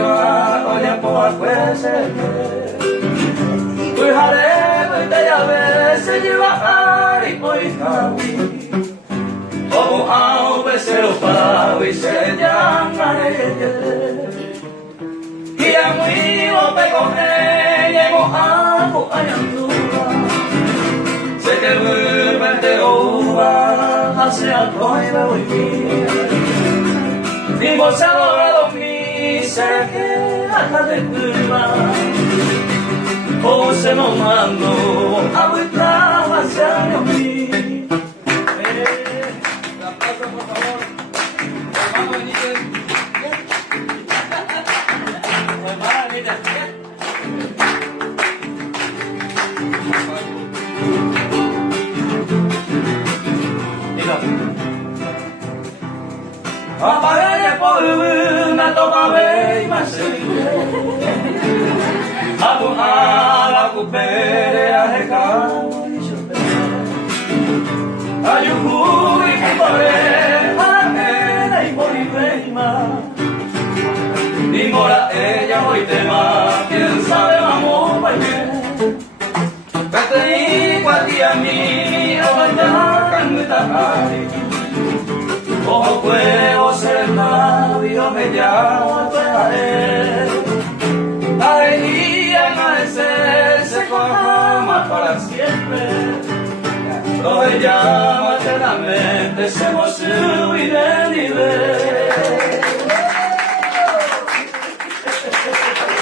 va, oye, por acuerse. Pues haré, pues te llave, se lleva a y pues como a veces lo pago y se llamaré. Y a muy bote con ella, mo a yantura. Se que vuelve de uva, hacia coiba hoy día. Mi voz adorado mi se queda de curva. O se nos mandó a vuelta hacia mí. La aplauso, por favor. Hermano Benítez. Hermano Benítez. Apagué por una toma ve y más a la cupere a recao y chupé ayuhu y pipore a la y por y prima ni mora ella hoy tema quién sabe vamos para qué vete y cuatía mi a bañar caneta ojo fuego ser navio me llamo a traer ay amanecer se coja para siempre lo llama eternamente se emocionó y de nivel